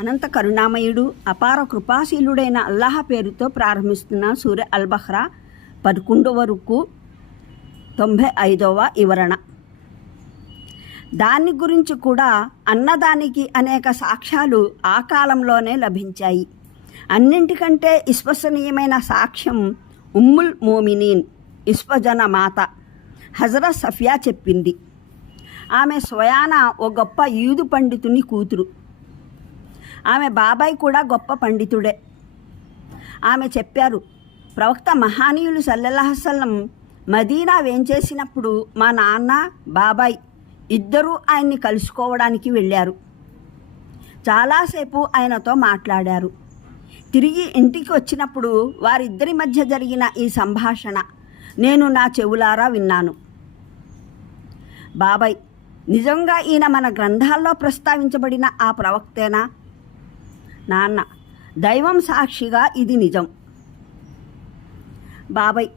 అనంత కరుణామయుడు అపార కృపాశీలుడైన అల్లాహ్ పేరుతో ప్రారంభిస్తున్న సూర్య అల్బహ్రా పదకొండవ రుక్కు తొంభై ఐదవ వివరణ. దాని గురించి కూడా అన్నదానికి అనేక సాక్ష్యాలు ఆ కాలంలోనే లభించాయి. అన్నింటికంటే విశ్వసనీయమైన సాక్ష్యం ఉమ్ముల్ మోమినీన్ విశ్వజన మాత హజరత్ సఫియా చెప్పింది. ఆమె స్వయాన ఓ గొప్ప యూదు పండితుని కూతురు. ఆమె బాబాయ్ కూడా గొప్ప పండితుడే. ఆమె చెప్పారు ప్రవక్త మహానీయులు సల్లెల్లాహసల్లం మదీనా వేంచేసినప్పుడు మా నాన్న బాబాయ్ ఇద్దరూ ఆయన్ని కలుసుకోవడానికి వెళ్ళారు. చాలాసేపు ఆయనతో మాట్లాడారు. తిరిగి ఇంటికి వచ్చినప్పుడు వారిద్దరి మధ్య జరిగిన ఈ సంభాషణ నేను నా చెవులారా విన్నాను. బాబాయ్ నిజంగా ఈయన మన గ్రంథాల్లో ప్రస్తావించబడిన ఆ ప్రవక్తేనా? నాన్న దైవం సాక్షిగా ఇది నిజం. బాబాయ్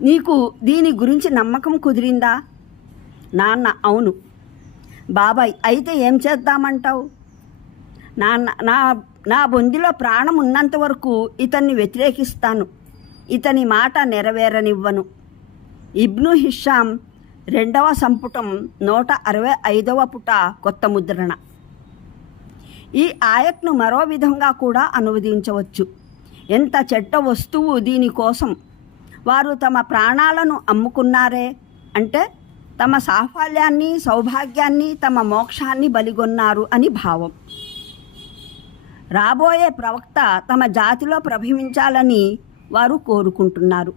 నీకు దీని గురించి నమ్మకం కుదిరిందా? నాన్న అవును. బాబాయ్ అయితే ఏం చేద్దామంటావు? నాన్న నా నా బొందిలో ప్రాణం ఉన్నంత వరకు ఇతన్ని వ్యతిరేకిస్తాను. ఇతని మాట నెరవేరనివ్వను. ఇబ్ను హిషాం రెండవ సంపుటం నూట అరవై ఐదవ పుట కొత్త ముద్రణ. ఈ ఆయత్ను మరో విధంగా కూడా అనువదించవచ్చు. ఎంత చెడ్డ వస్తువు దీనికోసం వారు తమ ప్రాణాలను అమ్ముకున్నారే? అంటే తమ సాఫల్యాన్ని సౌభాగ్యాన్ని తమ మోక్షాన్ని బలిగొన్నారు అని భావం. రాబోయే ప్రవక్త తమ జాతిలో ప్రభవించాలని వారు కోరుకుంటున్నారు.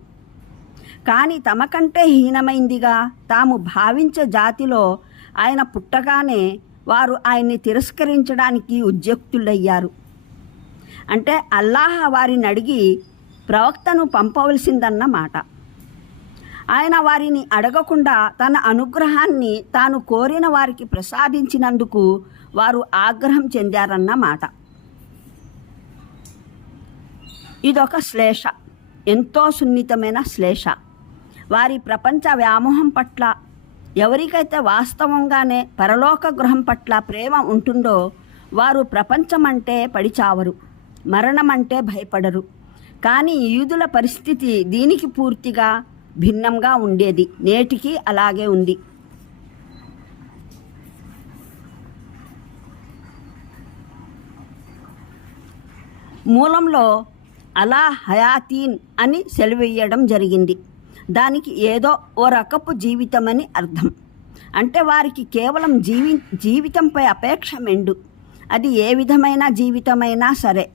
కానీ తమ కంటే హీనమైందిగా తాము భావించే జాతిలో ఆయన పుట్టగానే వారు ఆయన్ని తిరస్కరించడానికి ఉద్యుక్తులయ్యారు. అంటే అల్లాహ వారిని అడిగి ప్రవక్తను పంపవలసిందన్నమాట. ఆయన వారిని అడగకుండా తన అనుగ్రహాన్ని తాను కోరిన వారికి ప్రసాదించినందుకు వారు ఆగ్రహం చెందారన్నమాట. ఇదొక శ్లేష ఎంతో సున్నితమైన శ్లేష. వారి ప్రపంచ వ్యామోహం పట్ల ఎవరికైతే వాస్తవంగానే పరలోక గృహం పట్ల ప్రేమ ఉంటుందో వారు ప్రపంచం అంటే పడిచావరు మరణమంటే భయపడరు. కానీ యూదుల పరిస్థితి దీనికి పూర్తిగా భిన్నంగా ఉండేది. నేటికి అలాగే ఉంది. మూలంలో అలా హయాతీన్ అని సెలవేయడం జరిగింది. దానికి ఏదో ఓ రకపు జీవితమని అర్థం. అంటే వారికి కేవలం జీవి జీవితంపై అపేక్ష మెండు. అది ఏ విధమైన జీవితమైనా సరే.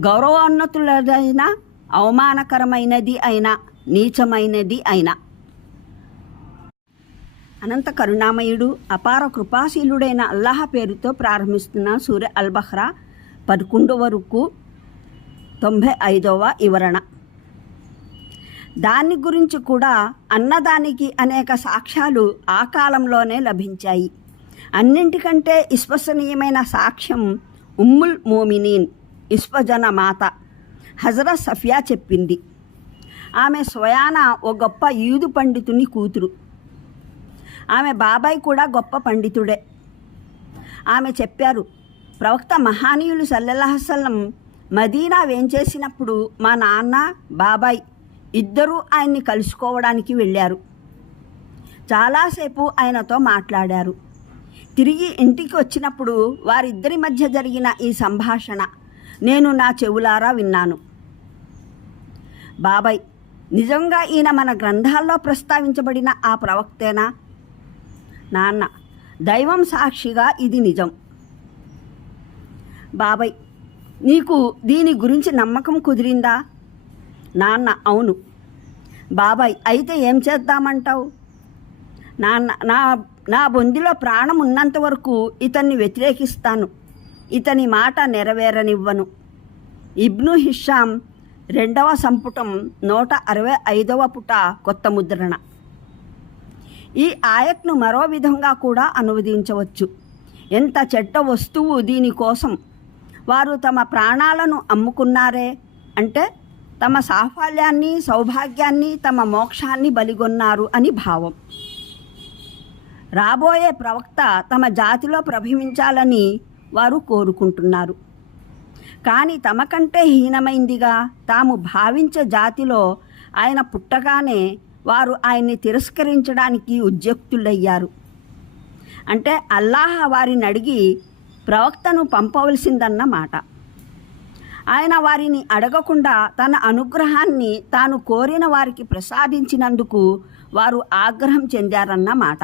గౌరవోన్నతులదైనా అవమానకరమైనది అయినా నీచమైనది అయినా. అనంత కరుణామయుడు అపార కృపాశీలుడైన అల్లాహ పేరుతో ప్రారంభిస్తున్న సూర్య అల్బహ్రా పదకొండవ రుక్కు తొంభై ఐదవ వివరణ. దాని గురించి కూడా అన్నదానికి అనేక సాక్ష్యాలు ఆ కాలంలోనే లభించాయి. అన్నింటికంటే విశ్వసనీయమైన సాక్ష్యం ఉమ్ముల్ మోమినీన్ విశ్వజన మాత హజరత్ సఫియా చెప్పింది. ఆమె స్వయాన ఓ గొప్ప యూదు పండితుని కూతురు. ఆమె బాబాయ్ కూడా గొప్ప పండితుడే. ఆమె చెప్పారు ప్రవక్త మహానీయులు సల్లెల్లాహసల్లం మదీనా వేంచేసినప్పుడు మా నాన్న బాబాయ్ ఇద్దరూ ఆయన్ని కలుసుకోవడానికి వెళ్ళారు. చాలాసేపు ఆయనతో మాట్లాడారు. తిరిగి ఇంటికి వచ్చినప్పుడు వారిద్దరి మధ్య జరిగిన ఈ సంభాషణ నేను నా చెవులారా విన్నాను. బాబాయ్ నిజంగా ఈయన మన గ్రంథాల్లో ప్రస్తావించబడిన ఆ ప్రవక్తేనా? నాన్న దైవం సాక్షిగా ఇది నిజం. బాబాయ్ నీకు దీని గురించి నమ్మకం కుదిరిందా? నాన్న అవును. బాబాయ్ అయితే ఏం చేద్దామంటావు? నాన్న నా నా బొందిలో ప్రాణం ఉన్నంత వరకు ఇతన్ని వ్యతిరేకిస్తాను. ఇతని మాట నెరవేరనివ్వను. ఇబ్ను హిషాం రెండవ సంపుటం నూట అరవై ఐదవ పుట కొత్త ముద్రణ. ఈ ఆయత్ను మరో విధంగా కూడా అనువదించవచ్చు. ఎంత చెడ్డ వస్తువు దీనికోసం. వారు తమ ప్రాణాలను అమ్ముకున్నారే అంటే తమ సాఫల్యాన్ని సౌభాగ్యాన్ని తమ మోక్షాన్ని బలిగొన్నారు అని భావం. రాబోయే ప్రవక్త తమ జాతిలో ప్రభవించాలని వారు కోరుకుంటున్నారు. కానీ తమకంటే హీనమైందిగా తాము భావించే జాతిలో ఆయన పుట్టగానే వారు ఆయన్ని తిరస్కరించడానికి ఉద్యుక్తులయ్యారు. అంటే అల్లాహ్ వారిని అడిగి ప్రవక్తను పంపవలసిందన్నమాట. ఆయన వారిని అడగకుండా తన అనుగ్రహాన్ని తాను కోరిన వారికి ప్రసాదించినందుకు వారు ఆగ్రహం చెందారన్నమాట.